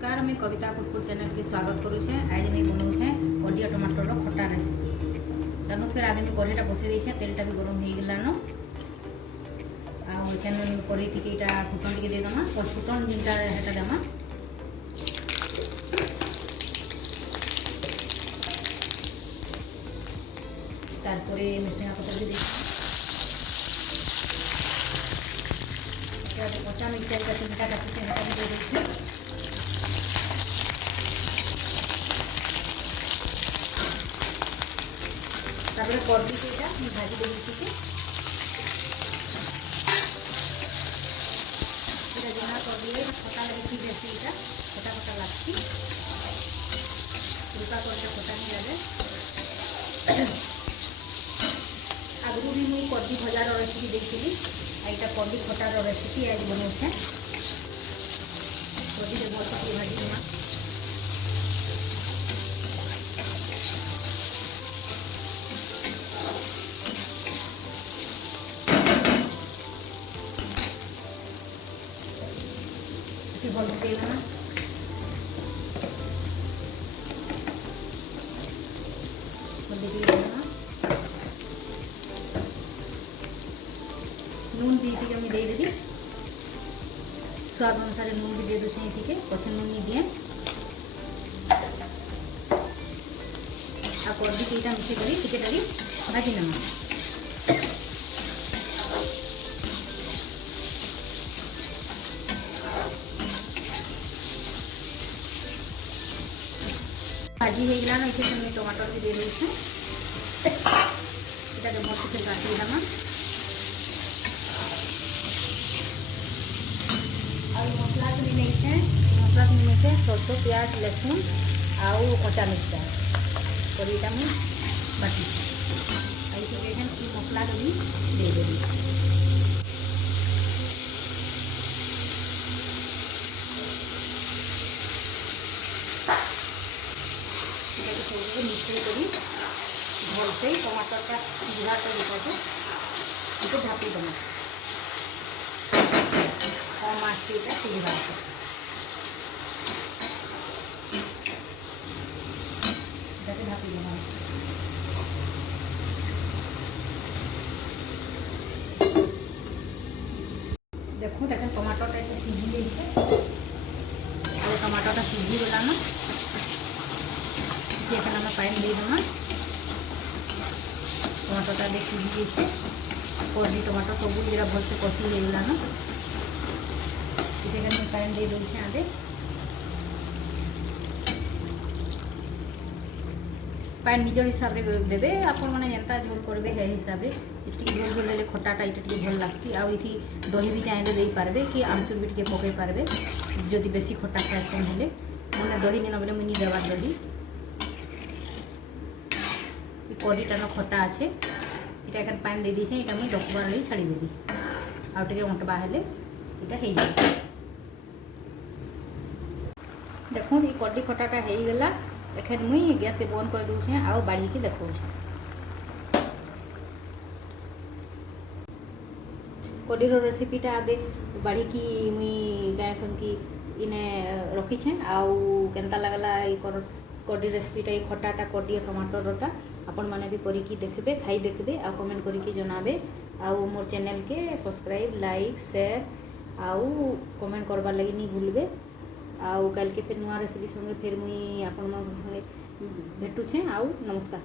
नमस्कार, मैं कविता फुटफुट चैनल के स्वागत करुचे। आज मैं बनाऊे कड़ी और टमाटर खटा रेसिपी। चलो फिर आगे मैं कढ़ईटा बसई देछे, तेलटा भी गरम हो गलान। आने कढ़ई थी यहाँ फुटन टे देदेमा, फुटन जिनटा है देमा। तारपरे मिर्सिंगा पतर भी देखा कचा मिक्सर का तीनटा काटी भी दे देती। कड़ी से भाजी दे दी जहाँ कड़ी खटा लगे बेसी यहाँ खटा खटा लगती रुका कर खटा नहीं लगे। आगु भी मुझे कड़ी भजार रेसिपी देखी, यहाँ कड़ी खटार रेसिपी आज बनाऊे। कड़ी भल भाजी भल पकईदेमा। नून दी देदेवी स्वाद अनुसार नून भी दे दूसरे ये पचे नून नहीं दिए आ कड़ी कईटा मिसे कर भाजी नेमा। भाजी हो गलान इसे मैं टमाटर भी दे दूँ मस्त फिर काटी देमा। और मसला के नहीं सरसों प्याज लहसुन आउ कच्चा मिर्चा करीटा मुझे बाटी मसला भी दे देवी। मिक्सर करी भल से टमाटरटा सिझा तो झापी देना कम आँच सिझा झापी देना। देखो देखें टमाटरटा सिझी जाइए और टमाटरटा सिझी गला ना आम पानी दे देमा। टमाटरटा देख सिझी जाइए कड़ी टमाटर सब जरा भल से कषी हो गलान ये पानी दे दूँ आगे। पानी निजर हिसाब से देवे आपण मैंने जेनता झोल करेंगे हे हिसाब से झोल झोल ले खटाटा ये भल लगती। आती दही भी चाहिए दे पारे कि आमचूर भी टे पकई पारे जदि बेसी खटा खाएसन हेले मैंने दही नहीं बोले मुझे देवार दही कड़ीटा न खटा अच्छे यहाँ पानी दे दीचे ये मुझे डकबार लगी छाड़ी देवी आटे अंटबा हेले यहाँ हो देखो ये कड़ी खटाटा हो गला। एखन मुई गैस के बंद कर दूचे आउ बाड़ी की देखो कड़ीर रेसिपीटा आगे बाड़ी की मुई गायसन की इने रखीछे आउ केनता लगला कड़ी रेसिपीटा ये खटाटा कड़ी टमाटरटा आपण मैंने भी करी देखबे खाई देखबे आ कमेंट करी जनाबे आउ मोर चैनल के सब्सक्राइब लाइक शेयर आउ कमेंट करवार लगी नहीं भूलबे। आउ कल के फिर नुआ रेसिपी संगे फिर मुई आपण संगे भेटुछे आउ नमस्कार।